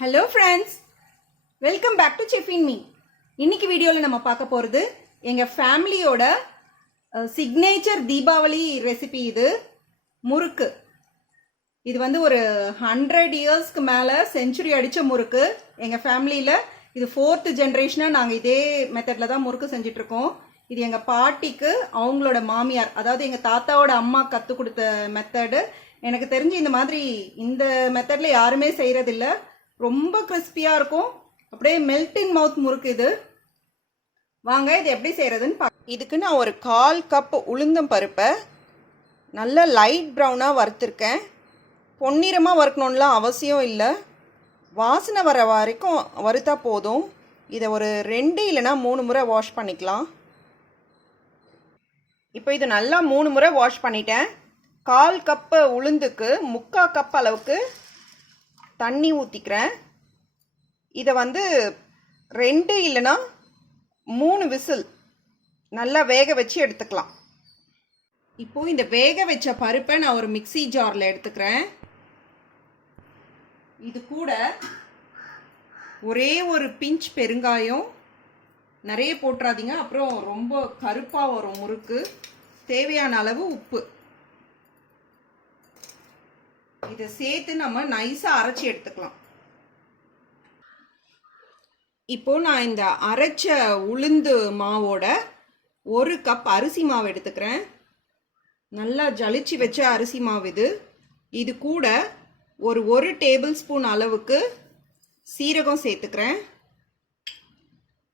Hello friends, welcome back to Chef in Me. இன்னைக்கு வீடியோல நம்ம பார்க்க போறது எங்க ஃபேமிலியோட சிக்னேச்சர் தீபாவளி ரெசிபி. இது முறுக்கு. இது வந்து ஒரு 100 இயர்ஸ்க்கு மேல செஞ்சுரி அடிச்ச முறுக்கு. எங்க ஃபேமிலியில இது 4th ஜெனரேஷனா நாங்க இதே மெத்தட்ல தான் முறுக்கு செஞ்சுட்டு இருக்கோம். இது எங்க பாட்டிக்கு அவங்களோட மாமியார், அதாவது எங்க தாத்தாவோட அம்மா கத்து கொடுத்த மெத்தடு. எனக்கு தெரிஞ்சு இந்த மாதிரி இந்த மெத்தட்ல யாருமே செய்யறது இல்ல. ரொம்ப கிறிஸ்பியா இருக்கும், அப்படியே மெல்ட் இன் மவுத் முறுக்கு இது. வாங்க இது எப்படி செய்யறதுன்னு இதுக்கு நான் ஒரு 1/4 கப் உளுந்தம் பருப்பை நல்லா லைட் ப்ரௌனாக வறுத்துருக்கேன். பொன்னிறமாக வறுக்கணும்லாம் அவசியம் இல்லை, வாசனை வர வரைக்கும் வறுத்தா போதும். இதை ஒரு 2 இல்லைனா 3 முறை வாஷ் பண்ணிக்கலாம். இப்போ இது நல்லா 3 முறை வாஷ் பண்ணிட்டேன். 1/4 கப்பு உளுந்துக்கு 3/4 கப் அளவுக்கு தண்ணி ஊற்றிக்கிறேன். இதை வந்து 2 இல்லைனா 3 விசில் நல்லா வேக வச்சு எடுத்துக்கலாம். இப்போது இந்த வேக வச்ச பருப்பை நான் ஒரு மிக்ஸி ஜாரில் எடுத்துக்கிறேன். இது கூட ஒரே ஒரு பிஞ்ச் பெருங்காயம், நிறைய போட்டுறாதீங்க, அப்புறம் ரொம்ப கருப்பாக வரும் முறுக்கு. தேவையான அளவு உப்பு. இதை சேர்த்து நம்ம நைஸாக அரைச்சி எடுத்துக்கலாம். இப்போ நான் இந்த அரைச்ச உளுந்து மாவோட 1 கப் அரிசி மாவு எடுத்துக்கிறேன். நல்லா ஜலிச்சு வச்ச அரிசி மாவு இது. இது கூட ஒரு டேபிள் ஸ்பூன் அளவுக்கு சீரகம் சேர்த்துக்கிறேன்.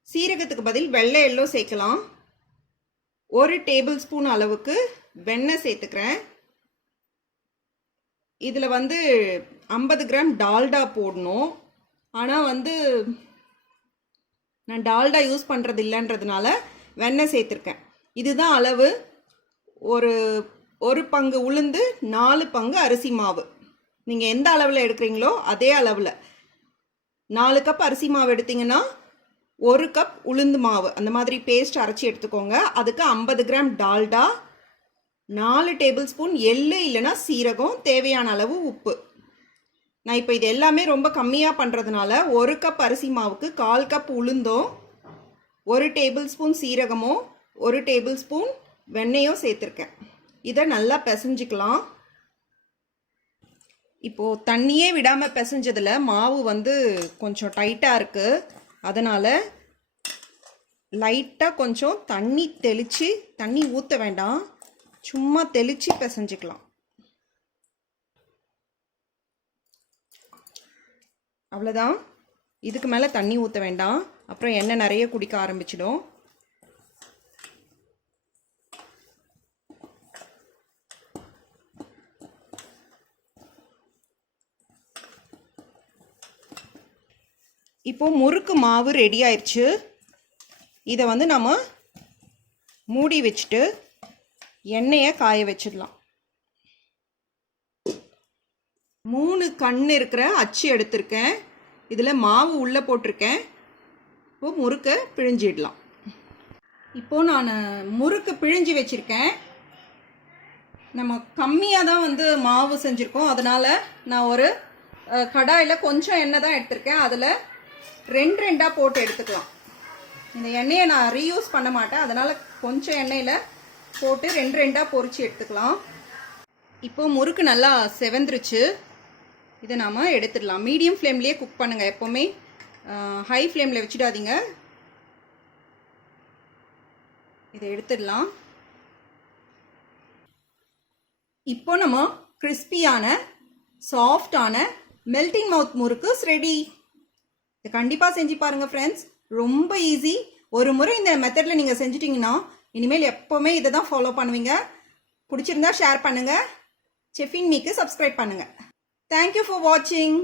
சீரகத்துக்கு பதில் வெள்ளை எள்ளோ சேர்க்கலாம். 1 டேபிள் ஸ்பூன் அளவுக்கு வெண்ணெய் சேர்த்துக்கிறேன். இதில் வந்து 50 கிராம் டால்டா போடணும். ஆனால் வந்து நான் டால்டா யூஸ் பண்ணுறது இல்லைன்றதுனால வெண்ணெய் சேர்த்துருக்கேன். இதுதான் அளவு. ஒரு பங்கு உளுந்து 4 பங்கு அரிசி மாவு. நீங்கள் எந்த அளவில் எடுக்கிறீங்களோ அதே அளவில் 4 கப் அரிசி மாவு எடுத்தீங்கன்னா 1 கப் உளுந்து மாவு அந்த மாதிரி பேஸ்ட் அரைச்சி எடுத்துக்கோங்க. அதுக்கு 50 கிராம் டால்டா, 4 டேபிள் ஸ்பூன் எள்ளு இல்லைனா சீரகம், தேவையான அளவு உப்பு. நான் இப்போ இது எல்லாமே ரொம்ப கம்மியாக பண்ணுறதுனால 1 கப் அரிசி மாவுக்கு 1/4 கப் உளுந்தும் 1 டேபிள் ஸ்பூன் சீரகமும் 1 டேபிள் ஸ்பூன் வெண்ணெயும் சேர்த்துருக்கேன். இதை நல்லா பிசைஞ்சிக்கலாம். இப்போது தண்ணியே விடாமல் பிசைஞ்சதில் மாவு வந்து கொஞ்சம் டைட்டாக இருக்குது. அதனால் லைட்டாக கொஞ்சம் தண்ணி தெளித்து, தண்ணி ஊற்ற வேண்டாம், சும்மா தெளித்து பிசைஞ்சிக்கலாம். அவ்வளோதான். இதுக்கு மேலே தண்ணி ஊற்ற வேண்டாம், அப்புறம் எண்ணெய் நிறைய குடிக்க ஆரம்பிச்சிடும். இப்போ முறுக்கு மாவு ரெடி ஆயிடுச்சு. இதை வந்து நம்ம மூடி வச்சுட்டு எண்ணெயை காய வச்சிடலாம். 3 கண் இருக்கிற அச்சு எடுத்திருக்கேன். இதில் மாவு உள்ளே போட்டிருக்கேன். இப்போ முறுக்கை பிழிஞ்சிடலாம். இப்போது நான் முறுக்கு பிழிஞ்சி வச்சுருக்கேன். நம்ம கம்மியாக தான் வந்து மாவு செஞ்சுருக்கோம், அதனால் நான் ஒரு கடாயில் கொஞ்சம் எண்ணெய் தான் எடுத்திருக்கேன். அதில் 2 போட்டு எடுத்துக்கலாம். இந்த எண்ணெயை நான் ரீயூஸ் பண்ண மாட்டேன், அதனால் கொஞ்சம் எண்ணெயில் போட்டு 2 பொரிச்சு எடுத்துக்கலாம். இப்போ முறுக்கு நல்லா செவந்துருச்சு. இதை நாம் எடுத்துடலாம். மீடியம் ஃப்ளேம்லேயே குக் பண்ணுங்கள் எப்போவுமே, ஹை ஃப்ளேமில் வச்சுடாதீங்க. இதை எடுத்துடலாம். இப்போ நம்ம கிறிஸ்பியான சாஃப்டான மெல்டிங் மவுத் முறுக்கு ரெடி. இதை கண்டிப்பாக செஞ்சு பாருங்கள் ஃப்ரெண்ட்ஸ், ரொம்ப ஈஸி. ஒரு முறை இந்த மெத்தடில் நீங்கள் செஞ்சிட்டிங்கன்னா இனிமேல் எப்போவுமே இதை தான் ஃபாலோ பண்ணுவீங்க. பிடிச்சிருந்தா ஷேர் பண்ணுங்கள். செஃப் இன் மீக்கு சப்ஸ்கிரைப் பண்ணுங்கள். தேங்க்யூ ஃபார் வாட்சிங்.